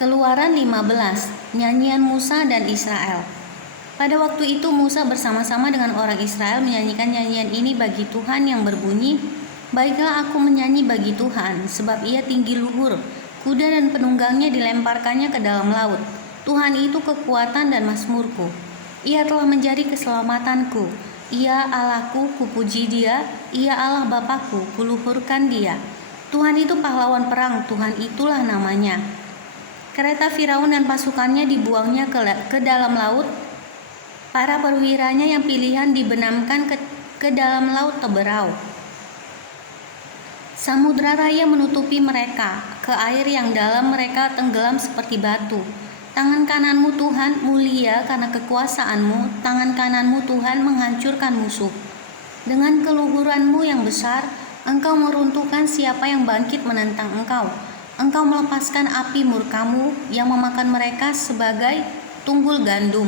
Keluaran 15, nyanyian Musa dan Israel. Pada waktu itu Musa bersama-sama dengan orang Israel menyanyikan nyanyian ini bagi Tuhan yang berbunyi, "Baiklah aku menyanyi bagi Tuhan, sebab ia tinggi luhur, kuda dan penunggangnya dilemparkannya ke dalam laut. Tuhan itu kekuatan dan mazmurku. Ia telah menjadi keselamatanku. Ia Allahku, kupuji dia. Ia Allah Bapakku, kuluhurkan dia. Tuhan itu pahlawan perang, Tuhan itulah namanya." Kereta Firaun dan pasukannya dibuangnya ke dalam laut. Para perwiranya yang pilihan dibenamkan ke dalam laut Teberau. Samudra raya menutupi mereka, ke air yang dalam mereka tenggelam seperti batu. Tangan kananmu Tuhan mulia karena kekuasaanmu, tangan kananmu Tuhan menghancurkan musuh. Dengan keluhuranmu yang besar, engkau meruntuhkan siapa yang bangkit menentang engkau. Engkau melepaskan api murkamu yang memakan mereka sebagai tunggul gandum.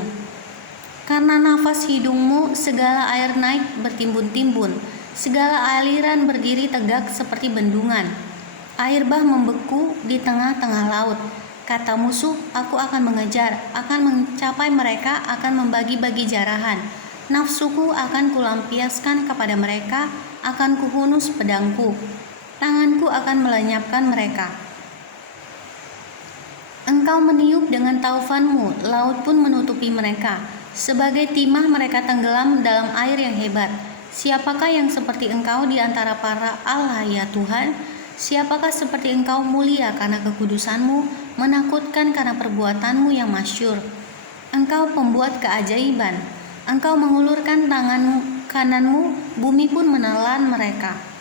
Karena nafas hidungmu segala air naik bertimbun-timbun, segala aliran berdiri tegak seperti bendungan. Air bah membeku di tengah-tengah laut. Kata musuh, aku akan mengejar, akan mencapai mereka, akan membagi-bagi jarahan. Nafsuku akan kulampiaskan kepada mereka, akan kuhunus pedangku. Tanganku akan melenyapkan mereka. Engkau meniup dengan taufanmu, laut pun menutupi mereka. Sebagai timah mereka tenggelam dalam air yang hebat. Siapakah yang seperti engkau di antara para Allah ya Tuhan? Siapakah seperti engkau mulia karena kekudusanmu, menakutkan karena perbuatanmu yang masyhur? Engkau pembuat keajaiban. Engkau mengulurkan tangan kananmu, bumi pun menelan mereka.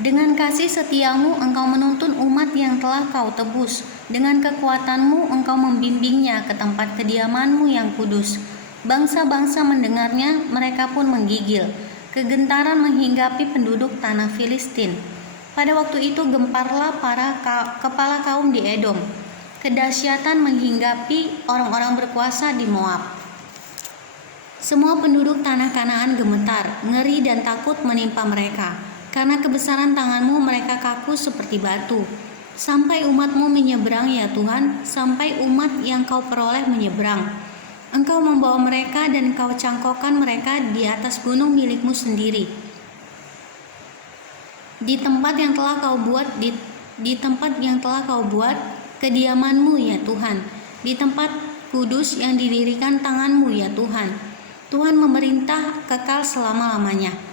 Dengan kasih setiamu engkau menuntun umat yang telah kau tebus. Dengan kekuatanmu engkau membimbingnya ke tempat kediamanmu yang kudus. Bangsa-bangsa mendengarnya, mereka pun menggigil. Kegentaran menghinggapi penduduk tanah Filistin. Pada waktu itu gemparlah para kepala kaum di Edom. Kedahsyatan menghinggapi orang-orang berkuasa di Moab. Semua penduduk tanah Kanaan gemetar, ngeri dan takut menimpa mereka. Karena kebesaran tanganmu mereka kaku seperti batu. Sampai umatmu menyeberang ya Tuhan, sampai umat yang kau peroleh menyeberang. Engkau membawa mereka dan kau cangkokkan mereka di atas gunung milikmu sendiri. Di tempat yang telah kau buat kediamanmu ya Tuhan. Di tempat kudus yang didirikan tanganmu ya Tuhan. Tuhan memerintah kekal selama-lamanya.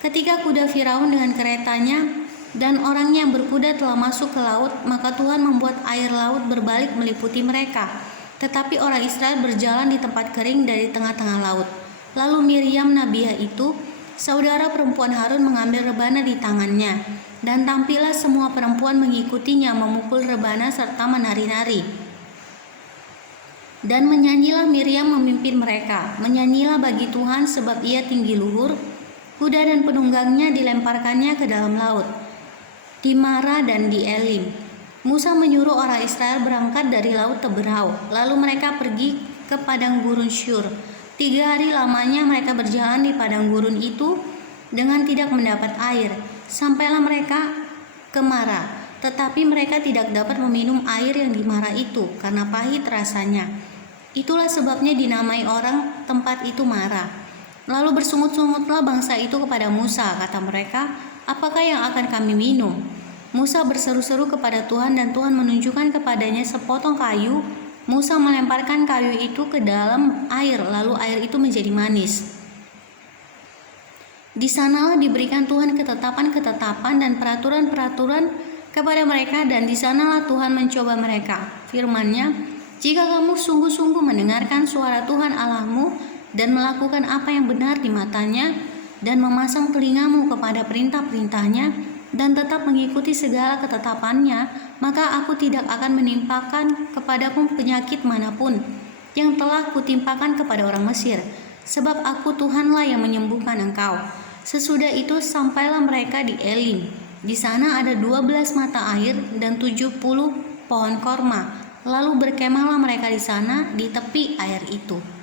Ketika kuda Firaun dengan keretanya dan orangnya yang berkuda telah masuk ke laut, maka Tuhan membuat air laut berbalik meliputi mereka. Tetapi orang Israel berjalan di tempat kering dari tengah-tengah laut. Lalu Miriam nabiah itu, saudara perempuan Harun, mengambil rebana di tangannya, dan tampillah semua perempuan mengikutinya memukul rebana serta menari-nari. Dan menyanyilah Miriam memimpin mereka, menyanyilah bagi Tuhan sebab ia tinggi luhur. Kuda dan penunggangnya dilemparkannya ke dalam laut, di Mara dan di Elim. Musa menyuruh orang Israel berangkat dari laut Teberau, lalu mereka pergi ke padang gurun Syur. 3 hari lamanya mereka berjalan di padang gurun itu dengan tidak mendapat air. Sampailah mereka ke Mara, tetapi mereka tidak dapat meminum air yang di Mara itu karena pahit rasanya. Itulah sebabnya dinamai orang tempat itu Mara. Lalu bersungut-sungutlah bangsa itu kepada Musa, kata mereka, apakah yang akan kami minum? Musa berseru-seru kepada Tuhan dan Tuhan menunjukkan kepadanya sepotong kayu. Musa melemparkan kayu itu ke dalam air, lalu air itu menjadi manis. Di sanalah diberikan Tuhan ketetapan-ketetapan dan peraturan-peraturan kepada mereka, dan di sanalah Tuhan mencoba mereka. Firman-Nya, jika kamu sungguh-sungguh mendengarkan suara Tuhan Allahmu dan melakukan apa yang benar di matanya, dan memasang telingamu kepada perintah-perintahnya, dan tetap mengikuti segala ketetapannya, maka aku tidak akan menimpakan kepadamu penyakit manapun yang telah kutimpakan kepada orang Mesir, sebab aku Tuhanlah yang menyembuhkan engkau. Sesudah itu sampailah mereka di Elim. Di sana ada 12 mata air dan 70 pohon korma. Lalu berkemahlah mereka di sana di tepi air itu.